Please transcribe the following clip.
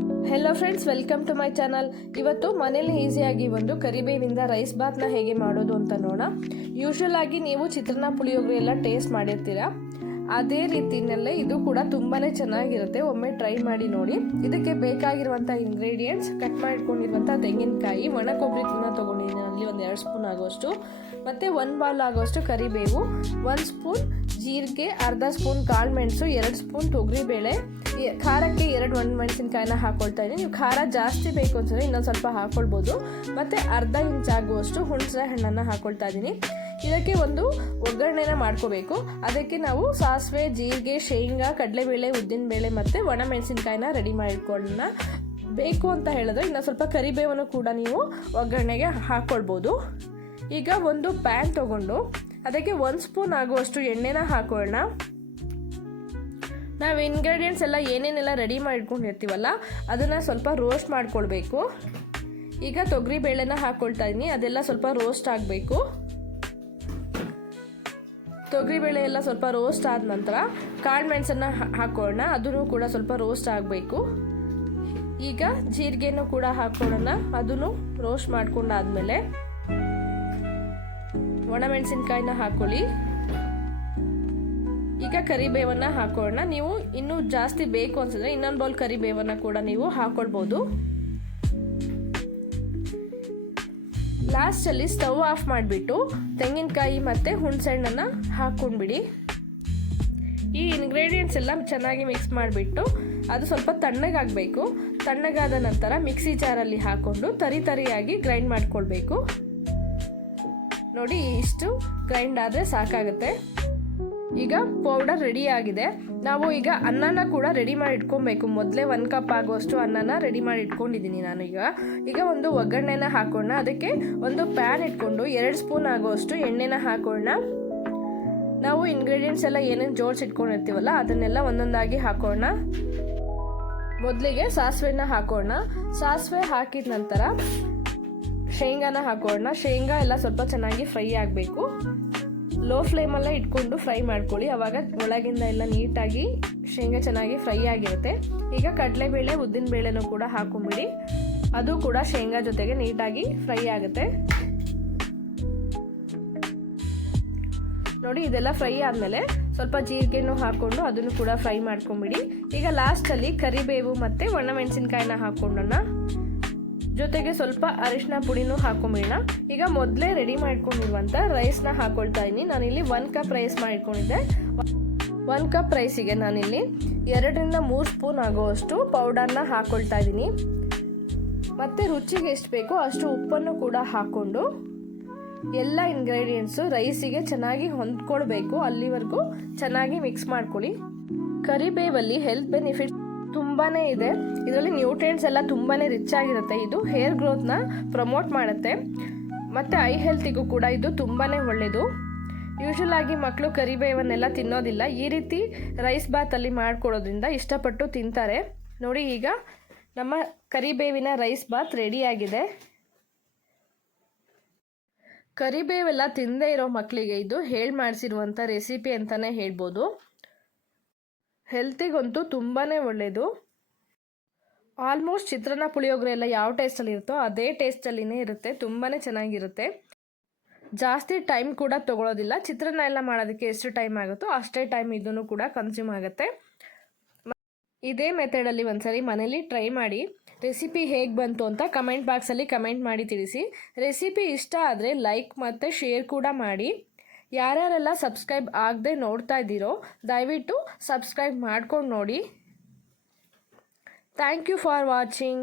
Hello friends welcome to my channel ಇವತ್ತು ಮನೇಲಿ ಈಸಿಯಾಗಿ ಒಂದು ಕರಿಬೇವಿಂದ ರೈಸ್ ಬಾತ್ನ ಹೇಗೆ ಮಾಡೋದು ಅಂತ ನೋಡೋಣ. ಯೂಶುವಲ್ ಆಗಿ ನೀವು ಚಿತ್ರಾನ್ನ ಪುಳಿಯೋಗರೆ ಎಲ್ಲ ಟೇಸ್ಟ್ ಮಾಡಿರ್ತೀರ. ಅದೇ ರೀತಿಯಲ್ಲೇ ಇದು ಕೂಡ ತುಂಬಾ ಚೆನ್ನಾಗಿರುತ್ತೆ. ಒಮ್ಮೆ ಟ್ರೈ ಮಾಡಿ ನೋಡಿ. ಇದಕ್ಕೆ ಬೇಕಾಗಿರುವಂಥ ಇಂಗ್ರೀಡಿಯೆಂಟ್ಸ್ ಕಟ್ ಮಾಡಿಕೊಂಡಿರುವಂಥ ತೆಂಗಿನಕಾಯಿ ಒಣ ಕೊಬ್ಬರಿ ತಿನ್ನ ತೊಗೊಂಡಿದ್ದೀನಿ. ಅಲ್ಲಿ ಒಂದು ಎರಡು ಸ್ಪೂನ್ ಆಗೋಷ್ಟು ಮತ್ತು ಒಂದು ಬಾಲ್ ಆಗುವಷ್ಟು ಕರಿಬೇವು, ಒಂದು ಸ್ಪೂನ್ ಜೀರಿಗೆ, ಅರ್ಧ ಸ್ಪೂನ್ ಕಾಳು ಮೆಣಸು, ಎರಡು ಸ್ಪೂನ್ ತೊಗರಿಬೇಳೆ. ಖಾರಕ್ಕೆ ಎರಡು ಒಣ ಮೆಣಸಿನ್ಕಾಯಿನ ಹಾಕೊಳ್ತಾ ಇದ್ದೀನಿ. ನೀವು ಖಾರ ಜಾಸ್ತಿ ಬೇಕು ಅಂತಂದರೆ ಇನ್ನೊಂದು ಸ್ವಲ್ಪ ಹಾಕ್ಕೊಳ್ಬೋದು ಮತ್ತು ಅರ್ಧ ಇಂಚ್ ಆಗುವಷ್ಟು ಹುಣಸೆ ಹಣ್ಣನ್ನು ಹಾಕ್ಕೊಳ್ತಾ ಇದ್ದೀನಿ. ಇದಕ್ಕೆ ಒಂದು ಒಗ್ಗರಣೆನ ಮಾಡ್ಕೋಬೇಕು. ಅದಕ್ಕೆ ನಾವು ಸಾಸಿವೆ, ಜೀರಿಗೆ, ಶೇಂಗಾ, ಕಡಲೆಬೇಳೆ, ಉದ್ದಿನಬೇಳೆ ಮತ್ತು ಒಣ ಮೆಣಸಿನ್ಕಾಯಿನ ರೆಡಿ ಮಾಡಿಕೊಳ್ಳೋಣ. ಬೇಕು ಅಂತ ಹೇಳಿದ್ರೆ ಇನ್ನು ಸ್ವಲ್ಪ ಕರಿಬೇವನ್ನು ಕೂಡ ನೀವು ಒಗ್ಗರಣೆಗೆ ಹಾಕ್ಕೊಳ್ಬೋದು ಈಗ ಒಂದು ಪ್ಯಾನ್ ತಗೊಂಡು ಅದಕ್ಕೆ ಒಂದು ಸ್ಪೂನ್ ಆಗುವಷ್ಟು ಎಣ್ಣೆನ ಹಾಕೊಳ್ಳೋಣ. ನಾವು ಇಂಗ್ರೀಡಿಯೆಂಟ್ಸ್ ಎಲ್ಲ ಏನೇನೆಲ್ಲ ರೆಡಿ ಮಾಡಿಟ್ಕೊಂಡಿರ್ತೀವಲ್ಲ ಅದನ್ನು ಸ್ವಲ್ಪ ರೋಸ್ಟ್ ಮಾಡ್ಕೊಳ್ಬೇಕು. ಈಗ ತೊಗರಿ ಬೇಳೆನ ಹಾಕ್ಕೊಳ್ತಾ ಇದ್ದೀನಿ ಅದೆಲ್ಲ ಸ್ವಲ್ಪ ರೋಸ್ಟ್ ಆಗಬೇಕು. ತೊಗರಿಬೇಳೆ ಎಲ್ಲ ಸ್ವಲ್ಪ ರೋಸ್ಟ್ ಆದ ನಂತರ ಕಾಳು ಮೆಣಸನ್ನು ಹಾಕೋಣ. ಅದನ್ನು ಕೂಡ ಸ್ವಲ್ಪ ರೋಸ್ಟ್ ಆಗಬೇಕು. ಈಗ ಜೀರಿಗೆನೂ ಕೂಡ ಹಾಕೋಣ. ಅದನ್ನು ರೋಸ್ಟ್ ಮಾಡ್ಕೊಂಡಾದ್ಮೇಲೆ ಒಣಮೆಣಸಿನ್ಕಾಯಿನ ಹಾಕೊಳ್ಳಿ. ಈಗ ಕರಿಬೇವನ್ನ ಹಾಕೋಣ. ನೀವು ಇನ್ನೂ ಜಾಸ್ತಿ ಬೇಕು ಅನ್ಸಿದ್ರೆ ಇನ್ನೊಂದು ಬೌಲ್ ಕರಿಬೇವನ್ನ ಕೂಡ ನೀವು ಹಾಕೊಳ್ಬೋದು. ಲಾಸ್ಟಲ್ಲಿ ಸ್ಟವ್ ಆಫ್ ಮಾಡಿಬಿಟ್ಟು ತೆಂಗಿನಕಾಯಿ ಮತ್ತು ಹುಣಸೆಹಣ್ಣನ್ನು ಹಾಕ್ಕೊಂಡ್ಬಿಡಿ. ಈ ಇನ್ಗ್ರೀಡಿಯೆಂಟ್ಸ್ ಎಲ್ಲ ಚೆನ್ನಾಗಿ ಮಿಕ್ಸ್ ಮಾಡಿಬಿಟ್ಟು ಅದು ಸ್ವಲ್ಪ ತಣ್ಣಗಾಗಬೇಕು ತಣ್ಣಗಾದ ನಂತರ ಮಿಕ್ಸಿ ಜಾರಲ್ಲಿ ಹಾಕ್ಕೊಂಡು ತರಿ ತರಿಯಾಗಿ ಗ್ರೈಂಡ್ ಮಾಡ್ಕೊಳ್ಬೇಕು. ನೋಡಿ ಇಷ್ಟು ಗ್ರೈಂಡ್ ಆದರೆ ಸಾಕಾಗುತ್ತೆ. ಈಗ ಪೌಡರ್ ರೆಡಿ ಆಗಿದೆ. ನಾವು ಈಗ ಅನ್ನನ ಕೂಡ ರೆಡಿ ಮಾಡಿ ಇಟ್ಕೊಬೇಕು. ಮೊದಲೇ ಒಂದು ಕಪ್ ಆಗುವಷ್ಟು ಅನ್ನನ ರೆಡಿ ಮಾಡಿ ಇಟ್ಕೊಂಡಿದ್ದೀನಿ ನಾನು ಈಗ. ಈಗ ಒಂದು ಒಗ್ಗರಣೆನ ಹಾಕೋಣ. ಅದಕ್ಕೆ ಒಂದು ಪ್ಯಾನ್ ಇಟ್ಕೊಂಡು ಎರಡು ಸ್ಪೂನ್ ಆಗುವಷ್ಟು ಎಣ್ಣೆನ ಹಾಕೋಣ. ನಾವು ಇಂಗ್ರೀಡಿಯೆಂಟ್ಸ್ ಎಲ್ಲ ಏನೇನು ಜೋಡಿಸಿ ಇಟ್ಕೊಂಡಿರ್ತೀವಲ್ಲ, ಅದನ್ನೆಲ್ಲ ಒಂದೊಂದಾಗಿ ಹಾಕೋಣ. ಮೊದಲಿಗೆ ಸಾಸಿವೆನ ಹಾಕೋಣ. ಸಾಸಿವೆ ಹಾಕಿದ ನಂತರ ಶೇಂಗಾನ ಹಾಕೋಣ. ಶೇಂಗಾ ಎಲ್ಲ ಸ್ವಲ್ಪ ಚೆನ್ನಾಗಿ ಫ್ರೈ ಆಗಬೇಕು. ಲೋ ಫ್ಲೇಮಲ್ಲೇ ಇಟ್ಕೊಂಡು ಫ್ರೈ ಮಾಡ್ಕೊಳ್ಳಿ. ಅವಾಗ ಒಳಗಿಂದ ಎಲ್ಲ ನೀಟಾಗಿ ಶೇಂಗಾ ಚೆನ್ನಾಗಿ ಫ್ರೈ ಆಗಿರುತ್ತೆ. ಈಗ ಕಡಲೆಬೇಳೆ, ಉದ್ದಿನಬೇಳೆನೂ ಕೂಡ ಹಾಕೊಂಬಿಡಿ. ಅದು ಕೂಡ ಶೇಂಗಾ ಜೊತೆಗೆ ನೀಟಾಗಿ ಫ್ರೈ ಆಗುತ್ತೆ. ನೋಡಿ, ಇದೆಲ್ಲ ಫ್ರೈ ಆದಮೇಲೆ ಸ್ವಲ್ಪ ಜೀರಿಗೆನೂ ಹಾಕ್ಕೊಂಡು ಅದನ್ನು ಕೂಡ ಫ್ರೈ ಮಾಡ್ಕೊಂಬಿಡಿ. ಈಗ ಲಾಸ್ಟಲ್ಲಿ ಕರಿಬೇವು ಮತ್ತು ಒಣ ಮೆಣಸಿನ್ಕಾಯಿನ ಹಾಕ್ಕೊಂಡೋಣ. ಜೊತೆಗೆ ಸ್ವಲ್ಪ ಅರಿಶಿನ ಪುಡಿನೂ ಹಾಕೊಂಬಿಡೋಣ. ಈಗ ಮೊದಲೇ ರೆಡಿ ಮಾಡ್ಕೊಂಡಿರುವಂಥ ರೈಸ್ನ ಹಾಕೊಳ್ತಾ ಇದ್ದೀನಿ. ನಾನಿಲ್ಲಿ ಒನ್ ಕಪ್ ರೈಸ್ ಮಾಡಿಕೊಂಡಿದ್ದೆ. ಒನ್ ಕಪ್ ರೈಸಿಗೆ ನಾನಿಲ್ಲಿ ಎರಡರಿಂದ ಮೂರು ಸ್ಪೂನ್ ಆಗುವಷ್ಟು ಪೌಡರ್ನ ಹಾಕೊಳ್ತಾ ಇದ್ದೀನಿ. ಮತ್ತು ರುಚಿಗೆ ಎಷ್ಟು ಬೇಕೋ ಅಷ್ಟು ಉಪ್ಪನ್ನು ಕೂಡ ಹಾಕ್ಕೊಂಡು ಎಲ್ಲ ಇಂಗ್ರೀಡಿಯೆಂಟ್ಸು ರೈಸಿಗೆ ಚೆನ್ನಾಗಿ ಹೊಂದ್ಕೊಳ್ಬೇಕು ಅಲ್ಲಿವರೆಗೂ ಚೆನ್ನಾಗಿ ಮಿಕ್ಸ್ ಮಾಡ್ಕೊಳ್ಳಿ. ಕರಿಬೇವಲ್ಲಿ ಹೆಲ್ತ್ ಬೆನಿಫಿಟ್ ತುಂಬಾ ಇದೆ. ಇದರಲ್ಲಿ ನ್ಯೂಟ್ರಿಯೆಂಟ್ಸ್ ಎಲ್ಲ ತುಂಬಾ ರಿಚ್ ಆಗಿರುತ್ತೆ. ಇದು ಹೇರ್ ಗ್ರೋತ್ನ ಪ್ರಮೋಟ್ ಮಾಡುತ್ತೆ. ಮತ್ತು ಐ ಹೆಲ್ತಿಗೂ ಕೂಡ ಇದು ತುಂಬಾ ಒಳ್ಳೆಯದು ಯೂಶುವಲ್ ಆಗಿ ಮಕ್ಕಳು ಕರಿಬೇವನ್ನೆಲ್ಲ ತಿನ್ನೋದಿಲ್ಲ. ಈ ರೀತಿ ರೈಸ್ ಬಾತಲ್ಲಿ ಮಾಡ್ಕೊಡೋದ್ರಿಂದ ಇಷ್ಟಪಟ್ಟು ತಿಂತಾರೆ. ನೋಡಿ ಈಗ ನಮ್ಮ ಕರಿಬೇವಿನ ರೈಸ್ ಬಾತ್ ರೆಡಿಯಾಗಿದೆ ಕರಿಬೇವೆಲ್ಲ ತಿಂದೇ ಇರೋ ಮಕ್ಕಳಿಗೆ ಇದು ಹೇಳಿ ಮಾಡಿಸಿರುವಂಥ ರೆಸಿಪಿ ಅಂತಲೇ ಹೇಳ್ಬೋದು. ಹೆಲ್ತಿಗಂತೂ ತುಂಬಾ ಒಳ್ಳೆಯದು ಆಲ್ಮೋಸ್ಟ್ ಚಿತ್ರಾನ್ನ ಪುಳಿಯೋಗರೆ ಎಲ್ಲ ಯಾವ ಟೇಸ್ಟಲ್ಲಿ ಇರುತ್ತೋ ಅದೇ ಟೇಸ್ಟಲ್ಲಿನೇ ಇರುತ್ತೆ ತುಂಬಾ ಚೆನ್ನಾಗಿರುತ್ತೆ. ಜಾಸ್ತಿ ಟೈಮ್ ಕೂಡ ತೊಗೊಳೋದಿಲ್ಲ, ಚಿತ್ರಾನ್ನ ಎಲ್ಲ ಮಾಡೋದಕ್ಕೆ ಎಷ್ಟು ಟೈಮ್ ಆಗುತ್ತೋ ಅಷ್ಟೇ ಟೈಮ್ ಇದನ್ನು ಕೂಡ ಕನ್ಸ್ಯೂಮ್ ಆಗುತ್ತೆ. ಇದೇ ಮೆಥಡಲ್ಲಿ ಒಂದ್ಸರಿ ಮನೇಲಿ ಟ್ರೈ ಮಾಡಿ, ರೆಸಿಪಿ ಹೇಗೆ ಬಂತು ಅಂತ ಕಮೆಂಟ್ ಬಾಕ್ಸಲ್ಲಿ ಕಮೆಂಟ್ ಮಾಡಿ ತಿಳಿಸಿ. ರೆಸಿಪಿ ಇಷ್ಟ ಆದರೆ ಲೈಕ್ ಮತ್ತು ಶೇರ್ ಕೂಡ ಮಾಡಿ. ಯಾರ್ಯಾರೆಲ್ಲ ಸಬ್ಸ್ಕ್ರೈಬ್ ಆಗದೆ ನೋಡ್ತಾ ಇದ್ದೀರೋ ದಯವಿಟ್ಟು ಸಬ್ಸ್ಕ್ರೈಬ್ ಮಾಡ್ಕೊಂಡು ನೋಡಿ. Thank you for watching